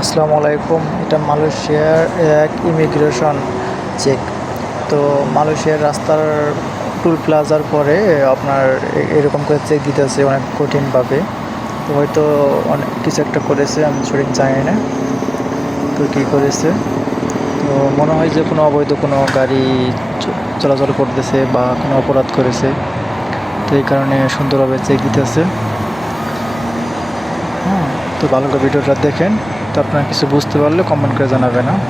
আসসালামু আলাইকুম, এটা মালয়েশিয়ার এক ইমিগ্রেশন চেক। তো মালয়েশিয়ার রাস্তার টুল প্লাজার পরে আপনার এরকম করে চেক দিতেছে অনেক কঠিনভাবে। তো হয়তো অনেক কিছু একটা করেছে, আমি সঠিক জানি না। তো কী করেছে? তো মনে হয় যে কোনো অবৈধ কোনো গাড়ি চলাচল করতেছে বা কোনো অপরাধ করেছে। তো এই কারণে সুন্দরভাবে চেক দিতেছে। হ্যাঁ তো ভালো করে ভিডিওটা দেখেন। তো আপনারা কিছু বুঝতে পারলে কমেন্ট করে জানাবেন হ্যাঁ?